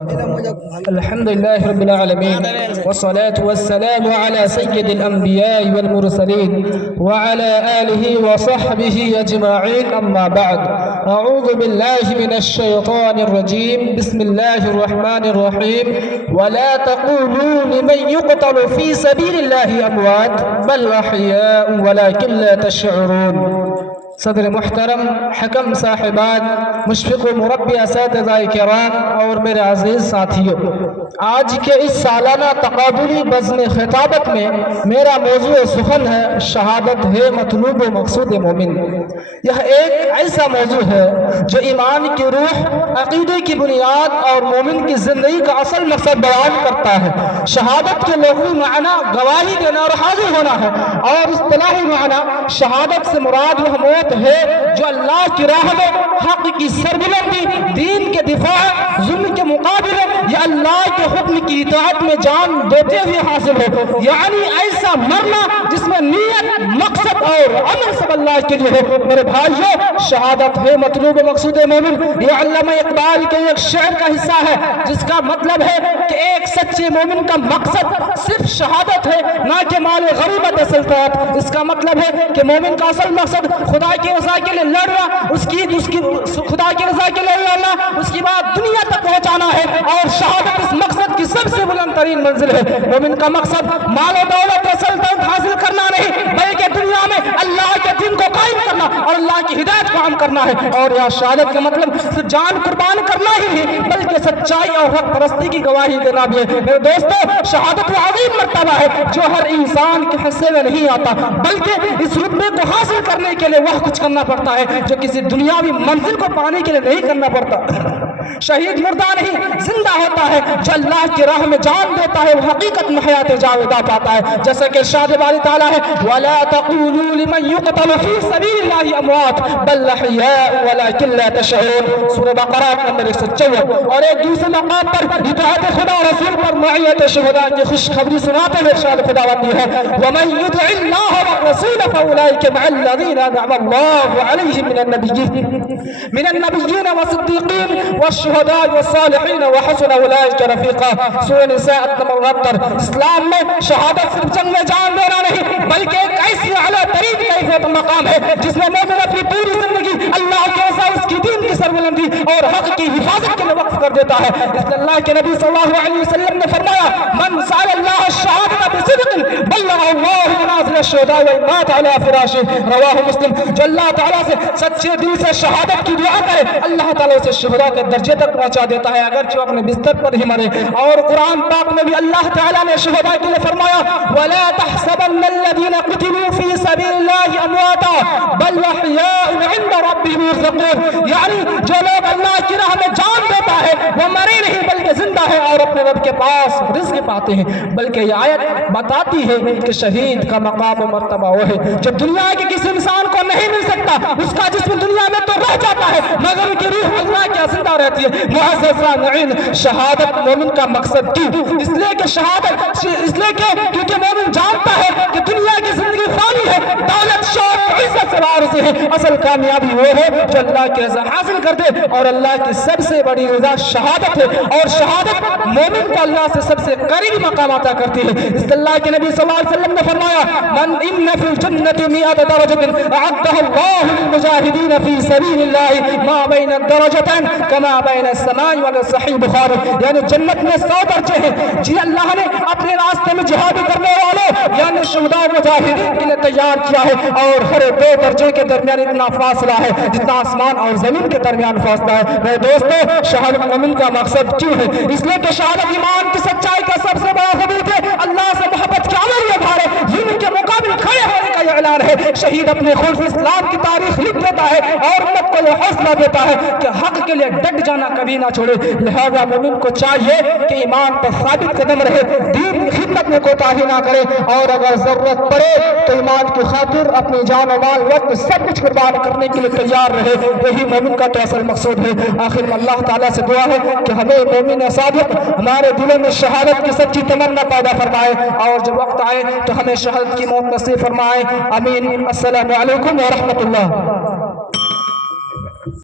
الحمد لله رب العالمين والصلاة والسلام على سيد الأنبياء والمرسلين وعلى آله وصحبه أجمعين أما بعد. أعوذ بالله من الشيطان الرجيم. بسم الله الرحمن الرحيم. ولا تقولوا لمن يقتل في سبيل الله أموات بل أحياء ولكن لا تشعرون. صدر محترم، حکم صاحبان، مشفق و مربی اساتذہ کرام اور میرے عزیز ساتھیوں، آج کے اس سالانہ تقابلی بزم خطابت میں میرا موضوع سخن ہے شہادت ہے مطلوب و مقصود مومن۔ یہ ایک ایسا موضوع ہے جو ایمان کی روح، عقیدے کی بنیاد اور مومن کی زندگی کا اصل مقصد بیان کرتا ہے۔ شہادت کے لغوی معنی گواہی دینا اور حاضر ہونا ہے، اور اصطلاحی معنی شہادت سے مراد وہ موت ہے جو اللہ کی راہ میں حق کی سربلندی، دین کے دفاع، ظلم کے مقابلے یا اللہ کے حکم کی اطاعت میں جان دیتے ہوئے حاصل ہو، یعنی ایسا مرنا جس میں نیت، مقصد اور عمل سب اللہ کے لیے ہو۔ میرے بھائیو، شہادت ہے مطلوب مقصود مومن یہ علامہ اقبال کے ایک شعر کا حصہ ہے، جس کا مطلب ہے کہ ایک سچے مومن کا مقصد صرف شہادت ہے، نہ کہ مال غریبت سلطنت۔ اس کا مطلب ہے کہ مومن کا اصل مقصد خدا کی رضا کے لیے لڑنا، اس کی خدا کی رضا کے لیے لڑنا، اس کی بات دنیا تک پہنچانا ہے، اور شہادت اس مقصد کی سب سے بلند ترین منزل ہے۔ مومن کا مقصد مال و دولت و سلطنت حاصل کرنا نہیں، بلکہ دنیا میں اللہ کے دین کو قائم کرنا اور اللہ کی ہدایت کو عام کرنا ہے۔ اور یہ شہادت کا مطلب صرف جان قربان کرنا ہی نہیں، بلکہ سچائی اور حق پرستی کی گواہی دینا بھی ہے۔ میرے دوستو، شہادت وہ عظیم مرتبہ ہے جو ہر انسان کے حصے میں نہیں آتا، بلکہ اس رتبے کو حاصل کرنے کے لیے وہ کچھ کرنا پڑتا ہے جو کسی دنیاوی منزل کو پانے کے لیے نہیں کرنا پڑتا۔ شہید مردہ نہیں، زندہ ہوتا ہے، جو اللہ کی راہ میں جان دیتا ہے وہ حقیقت میں حیات جاودہ پاتا ہے، جیسا کہ ارشاد باری تعالیٰ ہے وَلَا تَقُولُوا لِمَنْ يُقْتَلُ فِي سَبِيلِ اللَّهِ أَمْوَاتٌ بَلْ أَحْيَاءٌ وَلَكِنْ لَا تَشْعُرُونَ۔ سورہ بقرہ نمبر 154۔ اور ایک دوسرے مقام پر اطاعت خدا اور رسول پر معیت شہداء کی خوشخبری سناتے ہوئے ارشاد خداوندی ہے وَمَنْ يُطِعِ اللَّهَ وَالرَّسُولَ فَأُولَئِكَ مَعَ الَّذِينَ أَنْعَمَ اللَّهُ عَلَيْهِم مِّنَ النَّبِيِّينَ وَالصِّدِّيقِينَ والشهداء والصالحين وحسن اولئك رفیقا۔ سورہ نساء نمبر 69۔ اسلام میں شہادت صرف جنگ میں جان دینا نہیں، بلکہ ایک ایسی اعلیٰ ترین کیفیت مقام ہے جس میں مومن اپنی پوری زندگی اللہ کے رضا، اس کی دین کی سربلندی اور حق کی حفاظت کے لیے وقف کر دیتا ہے۔ اس لیے اللہ کے نبی صلی اللہ علیہ وسلم نے فرمایا من سأل اللہ الشہادة بصدق بلغ اللہ منازل الشہداء وإن مات على فراشه۔ رواہ مسلم۔ جو اللہ تعالیٰ سے سچے دل سے شہادت کی دعا کرے، اللہ تعالیٰ اسے شہداء کے درجے تک پہنچا دیتا ہے، اگرچہ وہ اپنے بستر پر ہی مرے۔ اور قرآن پاک میں بھی اللہ تعالیٰ نے شہداء کے لیے فرمایا وَلَا تَحْسَبَنَّ الَّذِينَ قُتِلُوا فِي سَبِيلِ اللَّهِ أَمْوَاتًا بَلْ أَحْيَاءٌ عِندَ رَبِّهِمْ يُرْزَقُونَ۔ یعنی جو لوگ اللہ کی راہ میں جان دیتا ہے وہ مرے نہیں بلکہ زندہ ہے اور اپنے رب کے پاس رزق پاتے ہیں۔ بلکہ یہ آیت بتاتی ہے کہ شہید کا مقام و مرتبہ وہ ہے جو دنیا کے کسی انسان کو نہیں مل سکتا، اس کا جسم دنیا میں تو رہ جاتا ہے مگر ان کی روح اللہ کے زندہ رہتی ہے۔ معزز سامعین، شہادت مومن کا مقصد کیوں؟ اس لیے کہ شہادت کیونکہ مومن جانتا ہے کہ دنیا کی زندگی فانی ہے، دولت، شوق، عزت سے وارث ہے، اصل کامیابی وہ ہے جو اللہ کی رضا حاصل کر دے، اور اللہ کی سب سے بڑی رضا شہادت ہے، اور شہادت مومن کو اللہ سے سب سے قریبی مقام عطا کرتی ہے۔ اس لیے اللہ کے نبی صلی اللہ علیہ وسلم نے فرمایا من ان فی الجنۃ 100 درجۃ اعدها اللہ للمجاہدین فی سبیل اللہ ما بین الدرجتین کما بین السماء والارض۔ صحیح بخاری۔ یعنی جنت میں 100 درجے ہیں جی اللہ نے اپنے راستے میں جہاد کرنے والوں یعنی شہداء مجاہدین کے لیے تیار کیا ہے، اور ہر 2 درجے کے درمیان اتنا فاصلہ ہے جتنا آسمان اور زمین کے درمیان فاصلہ ہے۔ میرے دوستو، شہادت مومن کا مقصد کیوں ہے؟ اس لیے کہ شہادت ایمان کی سچائی کا سب سے بڑا ثبوت ہے، اللہ سے محبت کے عمل میں ڈھالے، ظلم کے مقابل کھڑے ہونے کا یہ اعلان ہے۔ شہید اپنے خون سے اسلام کی تاریخ لکھ دیتا ہے اور امت کو یہ حوصلہ دیتا ہے کہ حق کے لیے ڈٹ جانا کبھی نہ چھوڑے۔ لہذا مومن کو چاہیے کہ ایمان پر ثابت قدم رہے، دین کی خدمت میں کوتاہی نہ کرے، اور اگر ضرورت پڑے تو ایمان کی خاطر اپنی جان و مال، وقت، سب کچھ قربان کرنے کے لیے تیار رہے۔ یہی مومن کا تو اصل مقصود ہے۔ آخر میں اللہ تعالیٰ سے دعا ہے کہ ہمیں مومن صادق ہمارے دلوں میں شہادت کی سچی تمنا پیدا فرمائے، اور جب وقت آئے تو ہمیں شہادت کی موت نصیب فرمائے۔ آمین۔ السلام علیکم ورحمۃ اللہ۔